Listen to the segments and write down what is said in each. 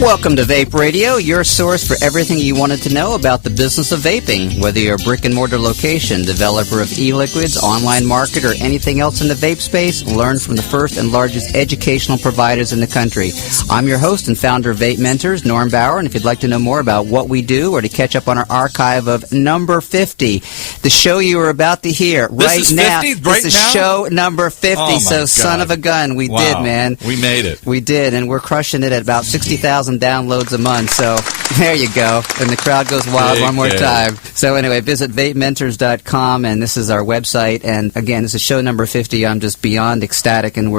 Welcome to Vape Radio, your source for everything you wanted to know about the business of vaping. Whether you're a brick-and-mortar location, developer of e-liquids, online market, or anything else in the vape space, learn from the first and largest educational providers in the country. I'm your host and founder of VapeMentors, Norm Bauer, and if you'd like to know more about what we do or to catch up on our archive of number 50, the show you are about to hear right now. This is show number 50, oh so God. Son of a gun. We did, man. We made it. We did, and we're crushing it at about 60,000 downloads a month, so there you go, and the crowd goes wild. One more time. So anyway, visit VapeMentors.com, and this is our website, and again, this is show number 50. I'm just beyond ecstatic, and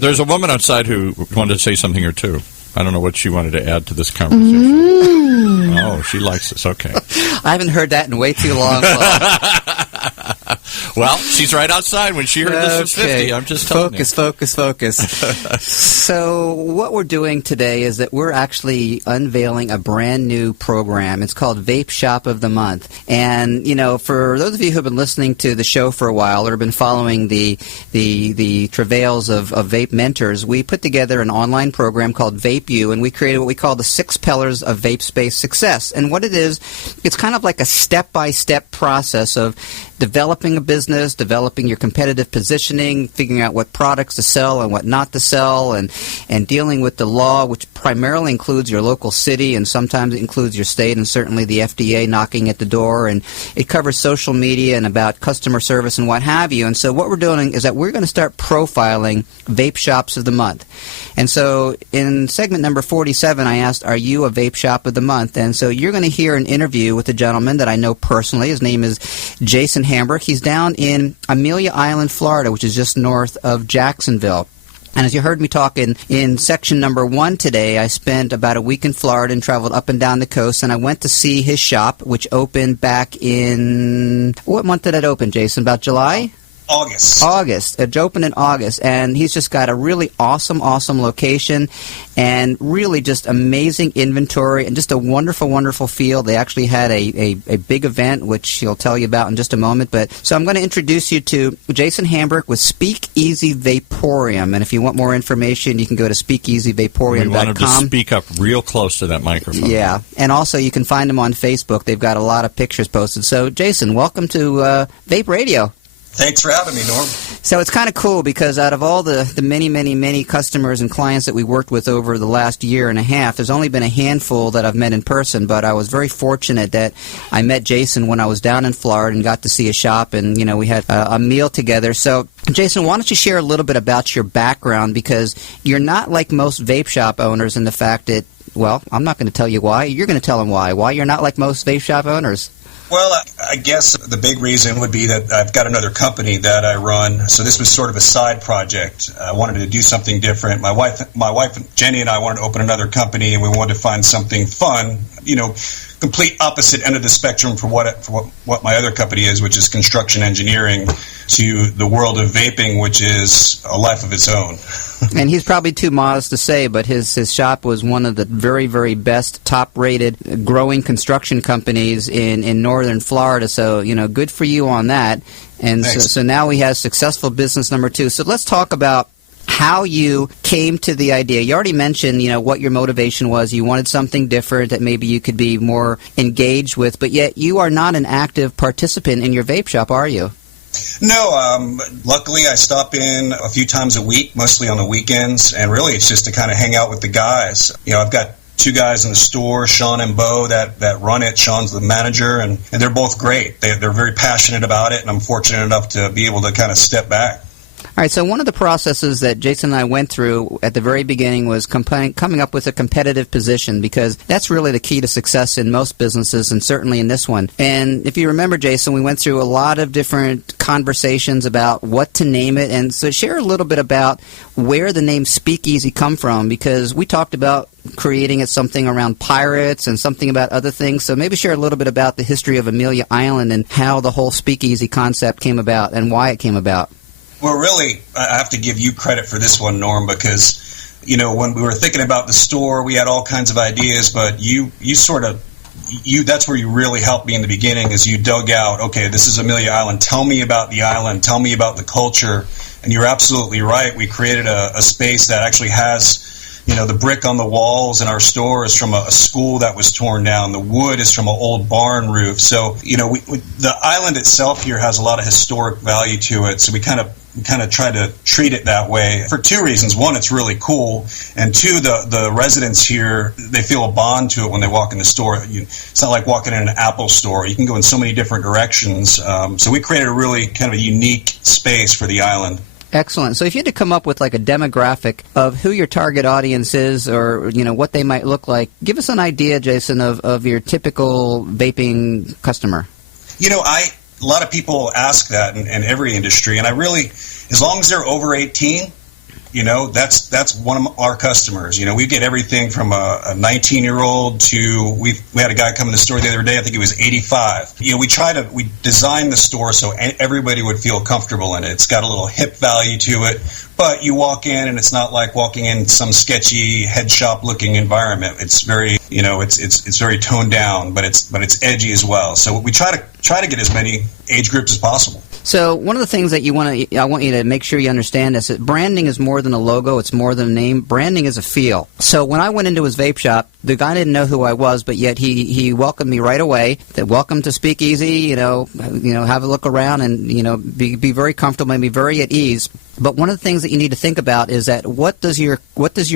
there's a woman outside who wanted to say something or two. I don't know what she wanted to add to this conversation. Oh, she likes this. Okay. I haven't heard that in way too long. Well, she's right outside when she heard this was 50. I'm just telling you. Focus. So what we're doing today is that we're actually unveiling a brand new program. It's called Vape Shop of the Month. And, you know, for those of you who have been listening to the show for a while or have been following the travails of VapeMentors, we put together an online program called Vape You, and we created what we call the 6 pillars of vape space success. And what it is, it's kind of like a step-by-step process of developing a business, developing your competitive positioning, figuring out what products to sell and what not to sell, and dealing with the law, which primarily includes your local city, and sometimes it includes your state, and certainly the FDA knocking at the door, and it covers social media and about customer service and what have you. And so what we're doing is that we're going to start profiling vape shops of the month. And so in segment number 47, I asked, are you a vape shop of the month? And so you're going to hear an interview with a gentleman that I know personally. His name is Jason Hamburg. He's down in Amelia Island, Florida, which is just north of Jacksonville. And as you heard me talk in section number 1 today, I spent about a week in Florida and traveled up and down the coast, and I went to see his shop, which opened back in... What month did it open, Jason? About July? August. It opened in August, and he's just got a really awesome location and really just amazing inventory and just a wonderful feel. They actually had a big event, which he'll tell you about in just a moment. But so I'm going to introduce you to Jason Hamburg with Speakeasy Vaporium, and if you want more information, you can go to speakeasyvaporium.com. We want him to speak up real close to that microphone. Yeah, and also you can find him on Facebook. They've got a lot of pictures posted. So, Jason, welcome to Vape Radio. Thanks for having me, Norm. So it's kind of cool because out of all the many customers and clients that we worked with over the last year and a half, there's only been a handful that I've met in person, but I was very fortunate that I met Jason when I was down in Florida and got to see his shop, and, you know, we had a meal together. So, Jason, why don't you share a little bit about your background, because you're not like most vape shop owners in the fact that, well, I'm not going to tell you why. You're going to tell them why you're not like most vape shop owners. Well, I guess the big reason would be that I've got another company that I run, so this was sort of a side project. I wanted to do something different. My wife Jenny and I wanted to open another company, and we wanted to find something fun, you know, complete opposite end of the spectrum for what my other company is, which is construction engineering, to the world of vaping, which is a life of its own. And he's probably too modest to say, but his shop was one of the very best, top-rated growing construction companies in northern Florida. So, you know, good for you on that. And so now he has successful business number 2. So let's talk about how you came to the idea. You already mentioned, you know, what your motivation was. You wanted something different that maybe you could be more engaged with, but yet you are not an active participant in your vape shop, are you? No, luckily I stop in a few times a week, mostly on the weekends, and really it's just to kind of hang out with the guys. You know, I've got 2 guys in the store, Sean and Bo, that run it. Sean's the manager, and they're both great. They're very passionate about it, and I'm fortunate enough to be able to kind of step back. All right, so one of the processes that Jason and I went through at the very beginning was coming up with a competitive position, because that's really the key to success in most businesses, and certainly in this one. And if you remember, Jason, we went through a lot of different conversations about what to name it, and so share a little bit about where the name Speakeasy come from, because we talked about creating it something around pirates and something about other things. So maybe share a little bit about the history of Amelia Island and how the whole Speakeasy concept came about and why it came about. Well, really, I have to give you credit for this one, Norm, because when we were thinking about the store, we had all kinds of ideas, but you that's where you really helped me in the beginning, is you dug out, okay, this is Amelia Island. Tell me about the island. Tell me about the culture. And you're absolutely right. We created a space that actually has, the brick on the walls in our store is from a school that was torn down. The wood is from an old barn roof. So, the island itself here has a lot of historic value to it. So we kind of try to treat it that way for two reasons. One, it's really cool. And two, the residents here, they feel a bond to it when they walk in the store. It's not like walking in an Apple store. You can go in so many different directions. So we created a really kind of a unique space for the island. Excellent. So if you had to come up with like a demographic of who your target audience is, or what they might look like, give us an idea, Jason, of your typical vaping customer. A lot of people ask that in every industry, and I really, as long as they're over 18, that's one of our customers. We get everything from a 19-year-old to we had a guy come in the store the other day. I think he was 85. We design the store so everybody would feel comfortable in it. It's got a little hip value to it, but you walk in and it's not like walking in some sketchy head shop looking environment. It's very, it's very toned down, but it's edgy as well. So we try to get as many age groups as possible. So one of the things that I want you to make sure you understand is that branding is more than a logo. It's more than a name. Branding is a feel. So when I went into his vape shop, the guy didn't know who I was, but yet he welcomed me right away. That welcome to Speakeasy. Have a look around and be very comfortable and be very at ease. But one of the things that you need to think about is that what does your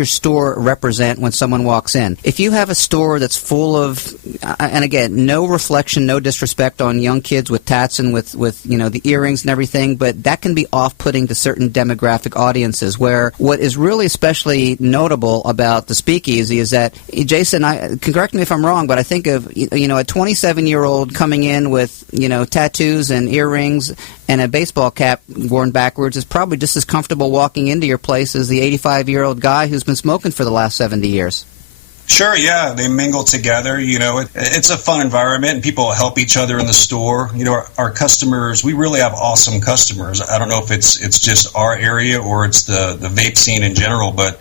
store represent when someone walks in? If you have a store that's full of, and again, no reflection, no disrespect on young kids with tats and with the earrings and everything, but that can be off-putting to certain demographic audiences. Where what is really especially notable about the Speakeasy is that, Jason, correct me if I'm wrong, but I think of a 27-year-old coming in with tattoos and earrings and a baseball cap worn backwards is probably just as comfortable walking into your place as the 85-year-old guy who's been smoking for the last 70 years. Sure, yeah, they mingle together. It's a fun environment, and people help each other in the store. Our customers, we really have awesome customers. I don't know if it's just our area or it's the vape scene in general, but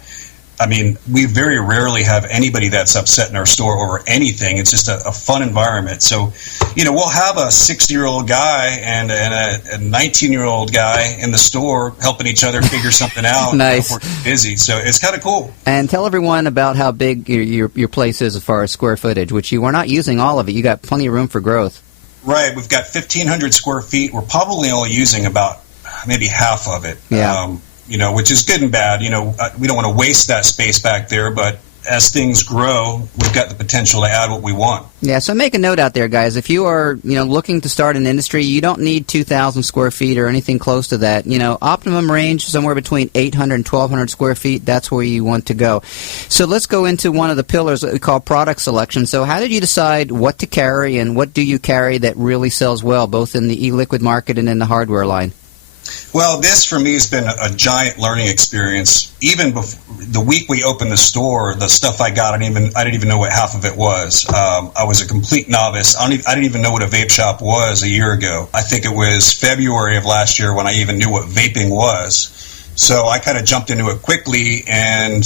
we very rarely have anybody that's upset in our store over anything. It's just a fun environment. So, we'll have a 60-year-old guy and a 19-year-old guy in the store helping each other figure something out. Nice. If we're busy. So it's kind of cool. And tell everyone about how big your place is as far as square footage, which you were not using all of it. You got plenty of room for growth. Right. We've got 1,500 square feet. We're probably only using about maybe half of it. Yeah. Which is good and bad. We don't want to waste that space back there, but as things grow, we've got the potential to add what we want. Yeah, so make a note out there, guys. If you are, looking to start an industry, you don't need 2,000 square feet or anything close to that. Optimum range, somewhere between 800 and 1,200 square feet, that's where you want to go. So let's go into one of the pillars that we call product selection. So how did you decide what to carry, and what do you carry that really sells well, both in the e-liquid market and in the hardware line? Well, this for me has been a giant learning experience. Even before, the week we opened the store, the stuff I got, I didn't even know what half of it was. I was a complete novice. I didn't even know what a vape shop was a year ago. I think it was February of last year when I even knew what vaping was. So I kind of jumped into it quickly and,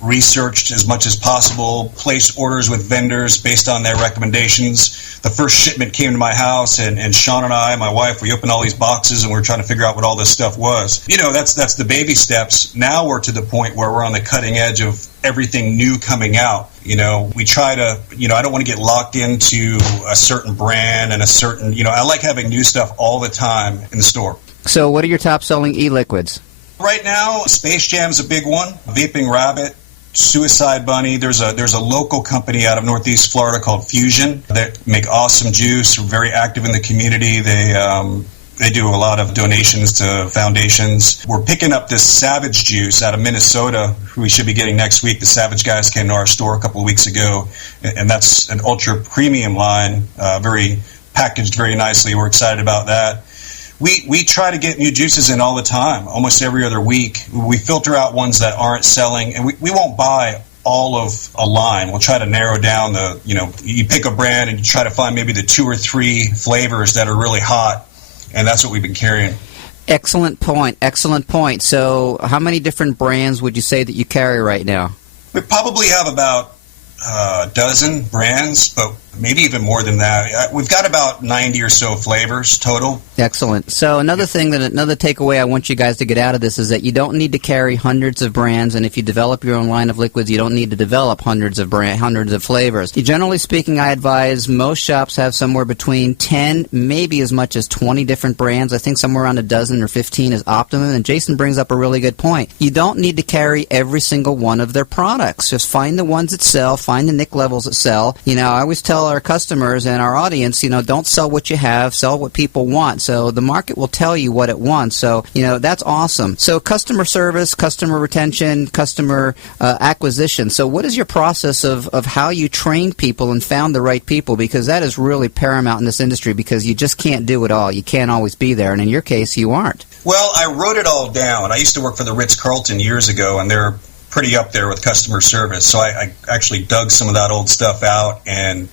researched as much as possible, placed orders with vendors based on their recommendations. The first shipment came to my house, and Sean and I, my wife, we opened all these boxes and we were trying to figure out what all this stuff was. That's the baby steps. Now we're to the point where we're on the cutting edge of everything new coming out. We try to, I don't want to get locked into a certain brand and a certain, I like having new stuff all the time in the store. So what are your top selling e-liquids? Right now, Space Jam's a big one. Vaping Rabbit, Suicide Bunny. There's a local company out of Northeast Florida called Fusion that make awesome juice. Very active in the community. They do a lot of donations to foundations. We're picking up this Savage juice out of Minnesota, who we should be getting next week. The Savage guys came to our store a couple of weeks ago, and that's an ultra premium line, very packaged very nicely. We're excited about that. We try to get new juices in all the time, almost every other week. We filter out ones that aren't selling, and we won't buy all of a line. We'll try to narrow down you pick a brand and you try to find maybe the 2 or 3 flavors that are really hot, and that's what we've been carrying. Excellent point. Excellent point. So how many different brands would you say that you carry right now? We probably have about a dozen brands, but maybe even more than that. We've got about 90 or so flavors total. Excellent. So another takeaway I want you guys to get out of this is that you don't need to carry hundreds of brands, and if you develop your own line of liquids, you don't need to develop hundreds of flavors. Generally speaking, I advise most shops have somewhere between 10, maybe as much as 20 different brands. I think somewhere around a dozen or 15 is optimum, and Jason brings up a really good point. You don't need to carry every single one of their products. Just find the ones that sell, find the nick levels that sell. I always tell our customers and our audience, don't sell what you have, sell what people want. So the market will tell you what it wants. So, that's awesome. So customer service, customer retention, customer acquisition. So what is your process of how you train people and found the right people? Because that is really paramount in this industry, because you just can't do it all. You can't always be there. And in your case, you aren't. Well, I wrote it all down. I used to work for the Ritz-Carlton years ago, and they're pretty up there with customer service. So I actually dug some of that old stuff out and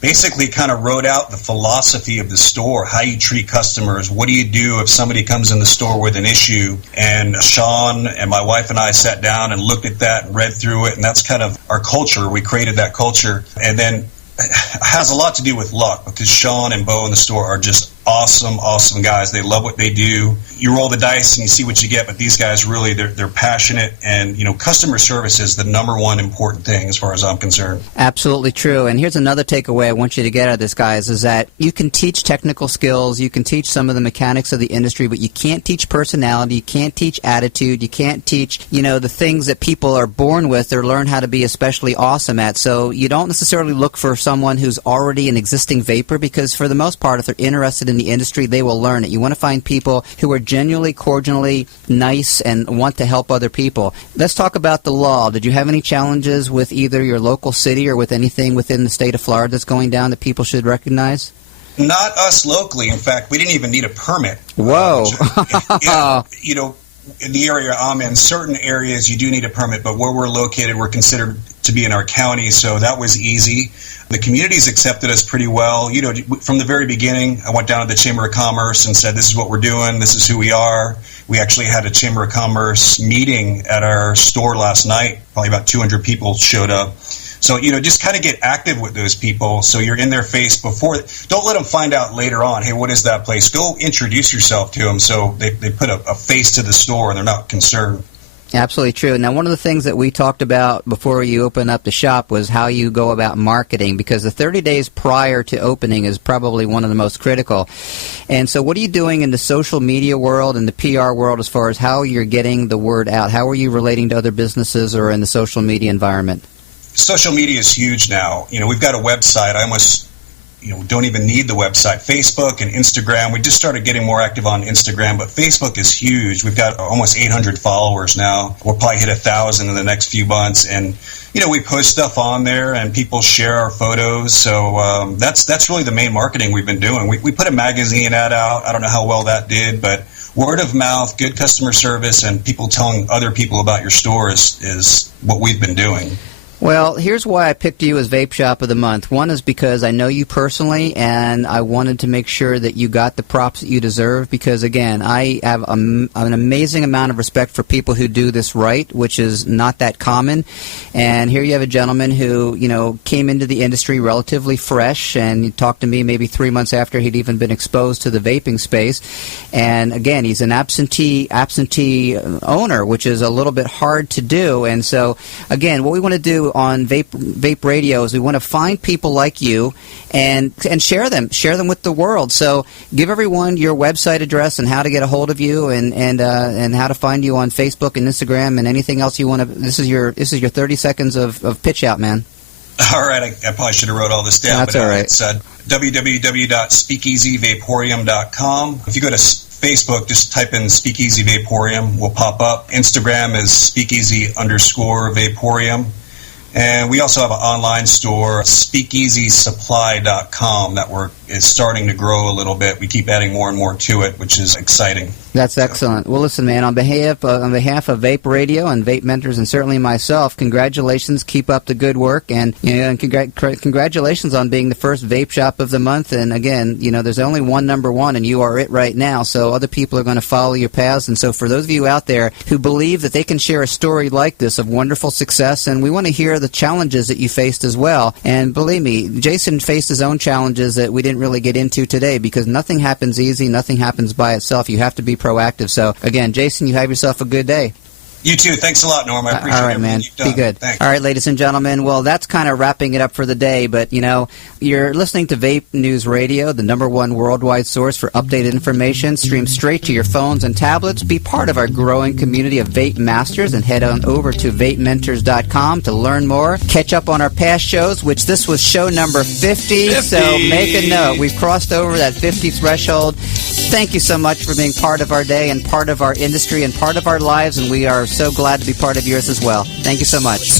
basically kind of wrote out the philosophy of the store, how you treat customers. What do you do if somebody comes in the store with an issue? And Sean and my wife and I sat down and looked at that and read through it, and that's kind of our culture. We created that culture. And then it has a lot to do with luck, because Sean and Bo in the store are just awesome guys. They love what they do. You roll the dice and you see what you get, but these guys really, they're passionate, and customer service is the number one important thing as far as I'm concerned. Absolutely true. And here's another takeaway I want you to get out of this, guys, is that you can teach technical skills, you can teach some of the mechanics of the industry, but you can't teach personality, you can't teach attitude, you can't teach, the things that people are born with or learn how to be especially awesome at. So you don't necessarily look for someone who's already an existing vapor, because for the most part, if they're interested in the industry, they will learn it. You want to find people who are genuinely, cordially nice and want to help other people. Let's talk about the law. Did you have any challenges with either your local city or with anything within the state of Florida that's going down that people should recognize? Not us locally. In fact, we didn't even need a permit. Whoa. In the area I'm in, certain areas you do need a permit, but where we're located, we're considered to be in our county, so that was easy. The community's accepted us pretty well. From the very beginning, I went down to the Chamber of Commerce and said, this is what we're doing, this is who we are. We actually had a Chamber of Commerce meeting at our store last night. Probably about 200 people showed up. So, just kind of get active with those people so you're in their face before. Don't let them find out later on, hey, what is that place? Go introduce yourself to them so they put a face to the store and they're not concerned. Absolutely true. Now, one of the things that we talked about before you open up the shop was how you go about marketing, because the 30 days prior to opening is probably one of the most critical. And so what are you doing in the social media world and the PR world as far as how you're getting the word out? How are you relating to other businesses or in the social media environment? Social media is huge now. We've got a website. I almost don't even need the website. Facebook and Instagram, we just started getting more active on Instagram, but Facebook is huge. We've got almost 800 followers now. We'll probably hit 1,000 in the next few months. And, we post stuff on there and people share our photos. So that's really the main marketing we've been doing. We put a magazine ad out. I don't know how well that did, but word of mouth, good customer service, and people telling other people about your store is what we've been doing. Well, here's why I picked you as Vape Shop of the Month. One is because I know you personally, and I wanted to make sure that you got the props that you deserve, because, again, I have an amazing amount of respect for people who do this right, which is not that common. And here you have a gentleman who, came into the industry relatively fresh, and he talked to me maybe 3 months after he'd even been exposed to the vaping space. And, again, he's an absentee owner, which is a little bit hard to do. And so, again, what we want to do on Vape Radio is we want to find people like you and share them with the world. So give everyone your website address and how to get a hold of you and how to find you on Facebook and Instagram and anything else you want to. This is your 30 seconds of pitch out, man. All right, I probably should have wrote all this down. That's all right. It's www.speakeasyvaporium.com. If you go to Facebook, just type in Speakeasy Vaporium, will pop up. Instagram is speakeasy_Vaporium. And we also have an online store, speakeasysupply.com, that is starting to grow a little bit. We keep adding more and more to it, which is exciting. That's excellent. Well, listen, man, on behalf of Vape Radio and VapeMentors and certainly myself, congratulations. Keep up the good work, and congratulations on being the first vape shop of the month. And again, there's only one number one, and you are it right now. So other people are going to follow your paths. And so for those of you out there who believe that they can share a story like this of wonderful success, and we want to hear the challenges that you faced as well. And believe me, Jason faced his own challenges that we didn't really get into today, because nothing happens easy, nothing happens by itself. You have to be proactive. So, again, Jason, you have yourself a good day. You too. Thanks a lot, Norm. I appreciate it. All right, man. Be good. Thanks. All right, ladies and gentlemen. Well, that's kind of wrapping it up for the day. But, you're listening to Vape News Radio, the #1 worldwide source for updated information. Stream straight to your phones and tablets. Be part of our growing community of Vape Masters and head on over to VapeMentors.com to learn more. Catch up on our past shows, which this was show number 50. So make a note. We've crossed over that 50 threshold. Thank you so much for being part of our day and part of our industry and part of our lives, and we are so glad to be part of yours as well. Thank you so much.